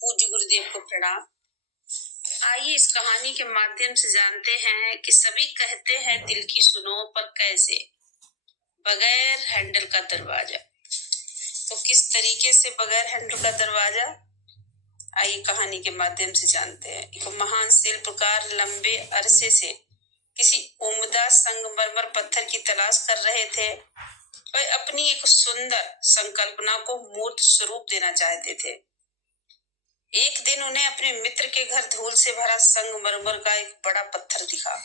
पूज्य गुरुदेव को प्रणाम। आइए इस कहानी के माध्यम से जानते हैं कि सभी कहते हैं दिल की सुनो, पर कैसे? बगैर हैंडल का दरवाजा। तो किस तरीके से बगैर हैंडल का दरवाजा? आइए कहानी के माध्यम से जानते हैं। एक महान शिल्पकार लंबे अरसे से किसी उम्दा संगमरमर पत्थर की तलाश कर रहे थे। वह अपनी एक सुंदर संकल्पना को मूर्त स्वरूप देना चाहते थे। एक दिन उन्हें अपने मित्र के घर धूल से भरा संगमरमर का एक बड़ा पत्थर दिखा।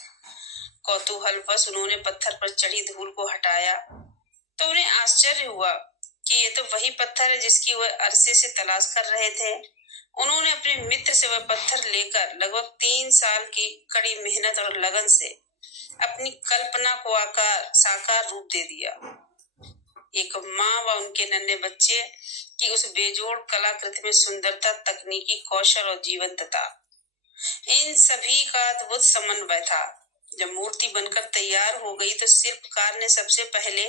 कौतूहलवश उन्होंने पत्थर पर चढ़ी धूल को हटाया तो उन्हें आश्चर्य हुआ कि ये तो वही पत्थर है जिसकी वह अरसे से तलाश कर रहे थे। उन्होंने अपने मित्र से वह पत्थर लेकर लगभग 3 साल की कड़ी मेहनत और लगन से अपनी कल्पना को साकार रूप दे दिया। एक माँ व उनके नन्हे बच्चे की उस बेजोड़ कलाकृति में सुंदरता, तकनीकी कौशल और जीवंतता, इन सभी का अद्भुत समन्वय था। जब मूर्ति बनकर तैयार हो गई तो शिल्पकार ने सबसे पहले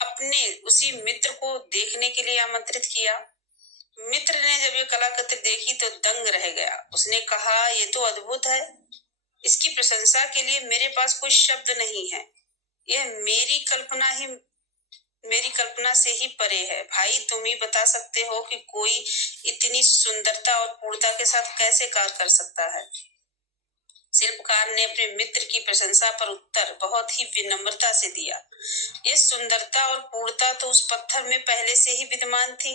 अपने उसी मित्र को देखने के लिए आमंत्रित किया। मित्र ने जब ये कलाकृति देखी तो दंग रह गया। उसने कहा, ये तो अद्भुत है। इसकी प्रशंसा के लिए मेरे पास कोई शब्द नहीं है। यह मेरी कल्पना से ही परे है। भाई, तुम ही बता सकते हो कि कोई इतनी सुंदरता और पूर्णता के साथ कैसे कार्य कर सकता है। शिल्पकार ने अपने मित्र की प्रशंसा पर उत्तर बहुत ही विनम्रता से दिया। ये सुंदरता और पूर्णता तो उस पत्थर में पहले से ही विद्यमान थी।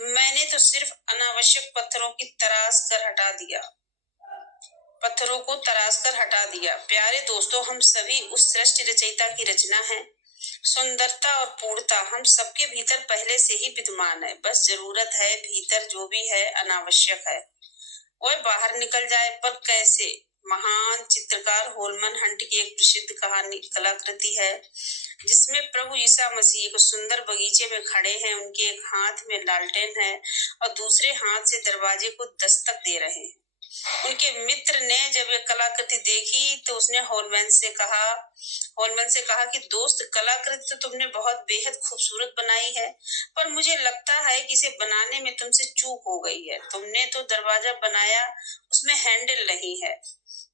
मैंने तो सिर्फ अनावश्यक पत्थरों को तराश कर हटा दिया। प्यारे दोस्तों, हम सभी उस सृष्टि रचयिता की रचना है। सुंदरता और पूर्णता हम सबके भीतर पहले से ही विद्यमान है। बस जरूरत है भीतर जो भी है अनावश्यक है वह बाहर निकल जाए। पर कैसे? महान चित्रकार होलमन हंट की एक प्रसिद्ध कलाकृति है जिसमें प्रभु ईसा मसीह एक सुंदर बगीचे में खड़े हैं। उनके एक हाथ में लालटेन है और दूसरे हाथ से दरवाजे को दस्तक दे रहे हैं। उनके मित्र ने जब ये कलाकृति देखी तो उसने होलमैन से कहा कि दोस्त, कलाकृति तो तुमने बहुत बेहद खूबसूरत बनाई है, पर मुझे लगता है कि इसे बनाने में तुमसे चूक हो गई है। तुमने तो दरवाजा बनाया, उसमें हैंडल नहीं है।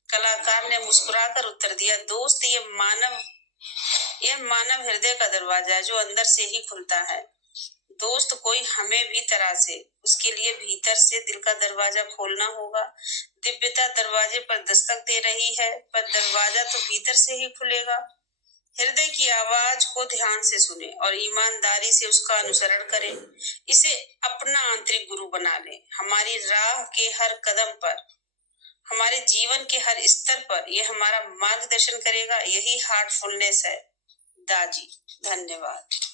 कलाकार ने मुस्कुराकर उत्तर दिया, दोस्त, यह मानव हृदय का दरवाजा है जो अंदर से ही खुलता है। दोस्त, कोई हमें भी तराशे, उसके लिए भीतर से दिल का दरवाजा खोलना होगा। दिव्यता दरवाजे पर दस्तक दे रही है, पर दरवाजा तो भीतर से ही खुलेगा। हृदय की आवाज को ध्यान से सुने और ईमानदारी से उसका अनुसरण करें। इसे अपना आंतरिक गुरु बना लें। हमारी राह के हर कदम पर, हमारे जीवन के हर स्तर पर यह हमारा मार्गदर्शन करेगा। यही हार्टफुलनेस है। दाजी, धन्यवाद।